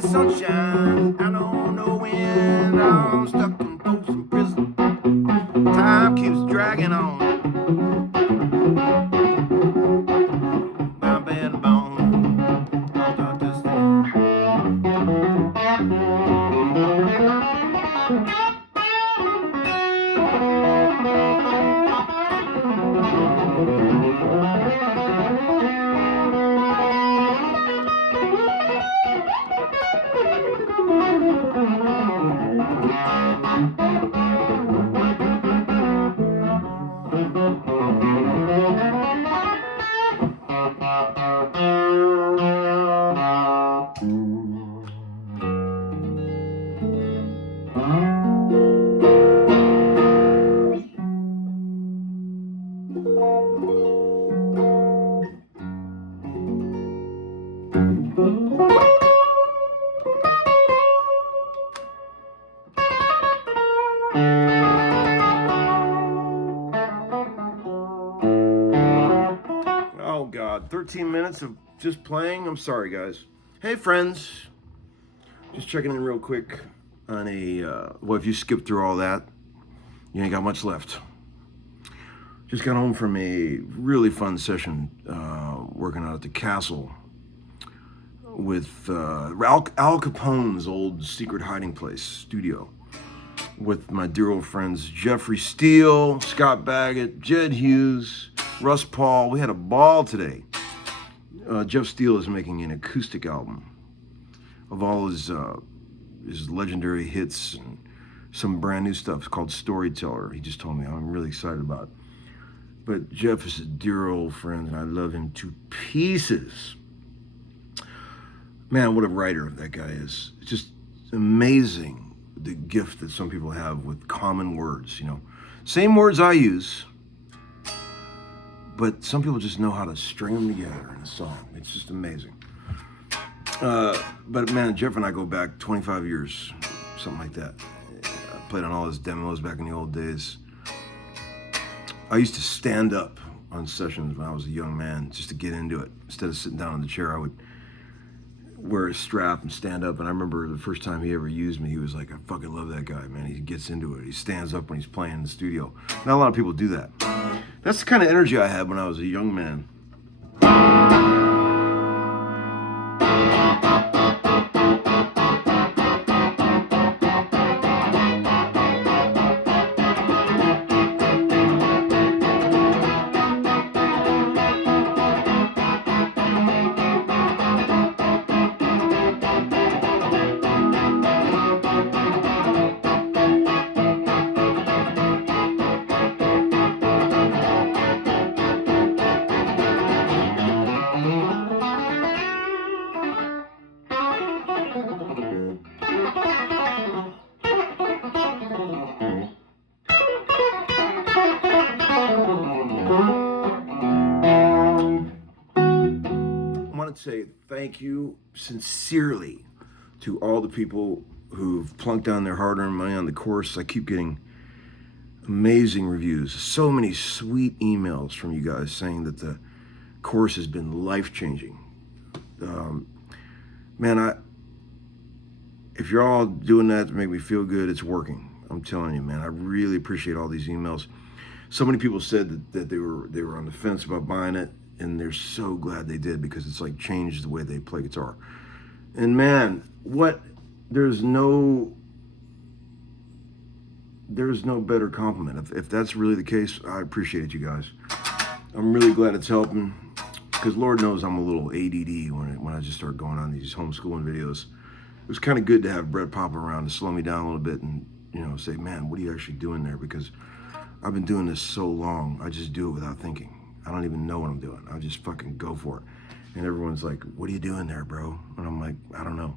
Sunshine, I don't know when. I'm stuck in Folsom Prison. Time keeps dragging on. My bad bone. I'll talk this thing. Oh God, 13 minutes of just playing. I'm sorry, guys. Hey, friends. Just checking in real quick on well, if you skip through all that, you ain't got much left. Just got home from a really fun session working out at the castle with Al Capone's old secret hiding place studio with my dear old friends Jeffrey Steele, Scott Baggett, Jed Hughes, Russ Paul. We had a ball today. Jeff Steele is making an acoustic album of all his legendary hits and some brand new stuff. It's called Storyteller. He just told me. I'm really excited about it. But Jeff is a dear old friend, and I love him to pieces. Man, what a writer that guy is. It's just amazing the gift that some people have with common words, you know. Same words I use, but some people just know how to string them together in a song. It's just amazing. But man, Jeff and I go back 25 years, something like that. I played on all his demos back in the old days. I used to stand up on sessions when I was a young man just to get into it. Instead of sitting down in the chair, I would wear a strap and stand up. And I remember the first time he ever used me, he was like, I fucking love that guy, man. He gets into it. He stands up when he's playing in the studio. Not a lot of people do that. That's the kind of energy I had when I was a young man. say thank you sincerely to all the people who've plunked down their hard-earned money on the course. I keep getting amazing reviews, so many sweet emails from you guys saying that the course has been life-changing. Man, if you're all doing that to make me feel good, it's working. I'm telling you, man, I really appreciate all these emails. So many people said that they were on the fence about buying it, and they're so glad they did, because it's like changed the way they play guitar. And man, there's no better compliment. If that's really the case, I appreciate it, you guys. I'm really glad it's helping, because Lord knows I'm a little ADD when I just start going on these homeschooling videos. It was kind of good to have Brett pop around to slow me down a little bit and, say, man, what are you actually doing there? Because I've been doing this so long, I just do it without thinking. I don't even know what I'm doing. I just fucking go for it. And everyone's like, what are you doing there, bro? And I'm like, I don't know.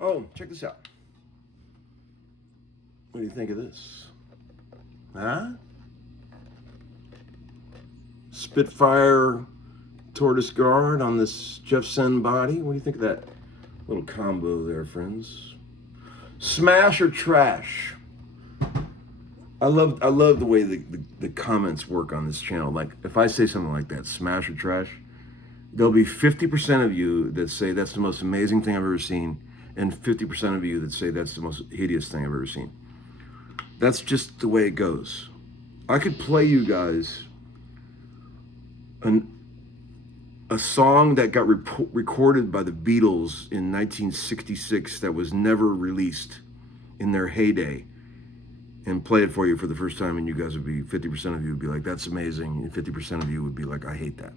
Oh, check this out. What do you think of this? Huh? Spitfire tortoise guard on this Jeff Sen body. What do you think of that little combo there, friends? Smash or trash? I love the way the comments work on this channel. Like, if I say something like that, smash or trash, there'll be 50% of you that say that's the most amazing thing I've ever seen, and 50% of you that say that's the most hideous thing I've ever seen. That's just the way it goes. I could play you guys a song that got recorded by the Beatles in 1966 that was never released in their heyday, and play it for you for the first time, and you guys would be, 50% of you would be like, that's amazing, and 50% of you would be like, I hate that.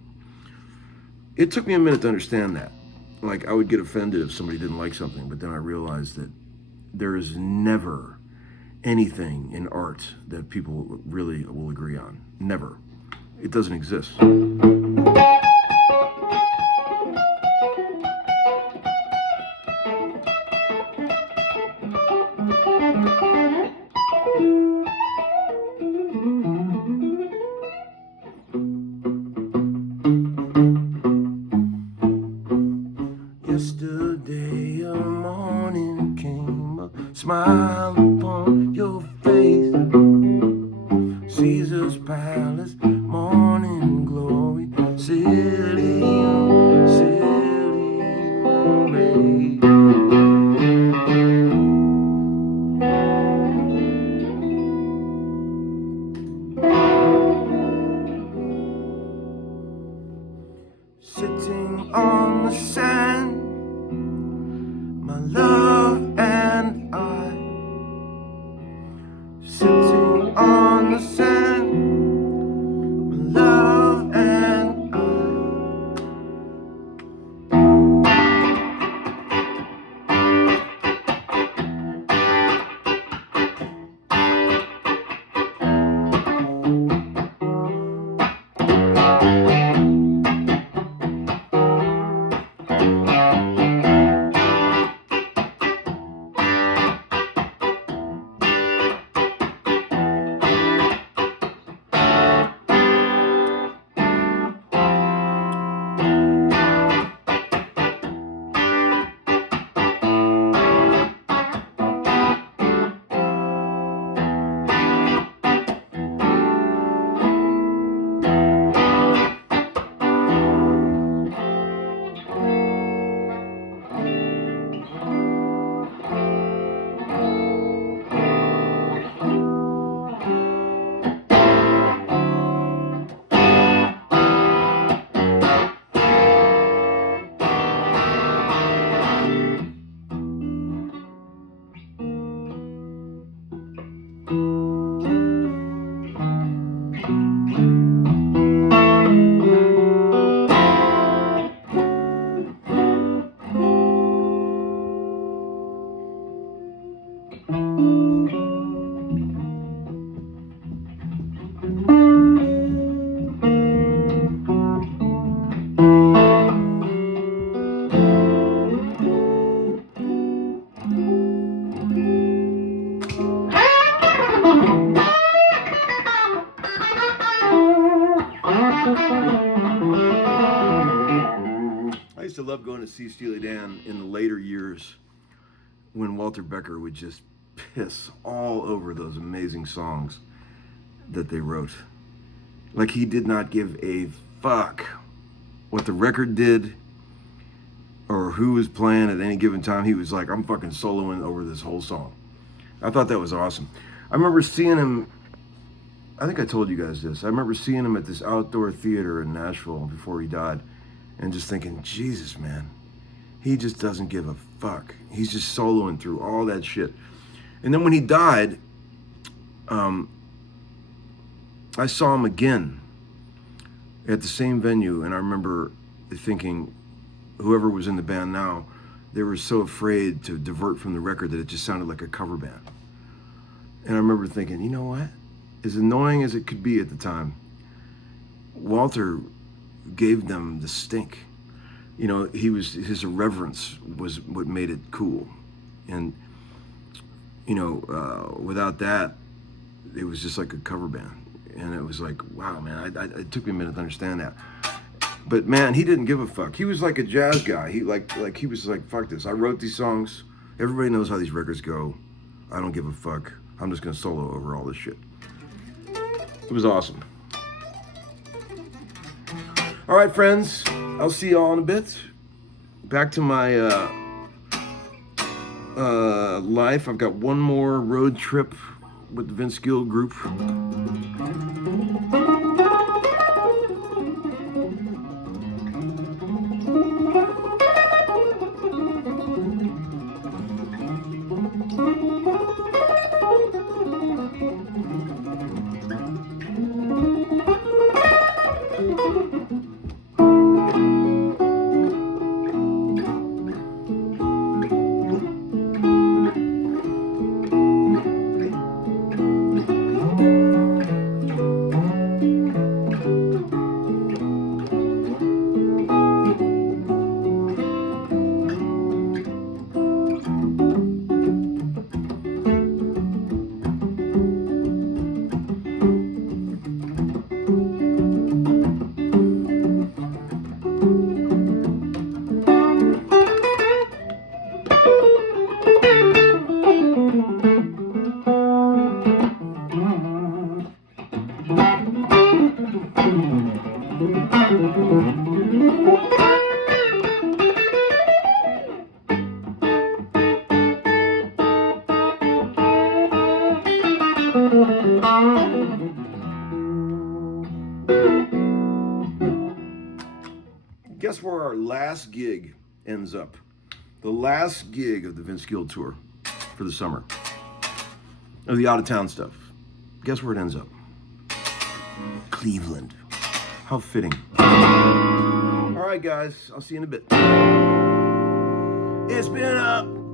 It took me a minute to understand that. Like, I would get offended if somebody didn't like something, but then I realized that there is never anything in art that people really will agree on. Never. It doesn't exist. Yesterday a morning came, a smile upon your face. Caesar's palace, morning glory, silly, silly rave. Sitting on the sand, my love and I, sitting on the sand, my love and I. I used to love going to see Steely Dan in the later years when Walter Becker would just piss all over those amazing songs that they wrote. Like, he did not give a fuck what the record did or who was playing at any given time. He was like, I'm fucking soloing over this whole song. I thought that was awesome. I remember seeing him, I think I told you guys this. I remember seeing him at this outdoor theater in Nashville before he died and just thinking, Jesus, man, he just doesn't give a fuck. He's just soloing through all that shit. And then when he died, I saw him again at the same venue, and I remember thinking, whoever was in the band now, they were so afraid to divert from the record that it just sounded like a cover band. And I remember thinking, you know what? As annoying as it could be at the time, Walter gave them the stink. You know, his irreverence was what made it cool. And, you know, without that, it was just like a cover band. And it was like, wow, man, it took me a minute to understand that. But man, he didn't give a fuck. He was like a jazz guy. He he was like, fuck this. I wrote these songs. Everybody knows how these records go. I don't give a fuck. I'm just gonna solo over all this shit. It was awesome. All right, friends. I'll see you all in a bit. Back to my life. I've got one more road trip with the Vince Gill group. Guess where our last gig ends up? The last gig of the Vince Gill tour for the summer. Of the out-of-town stuff. Guess where it ends up? Cleveland. How fitting. All right, guys. I'll see you in a bit. It's been a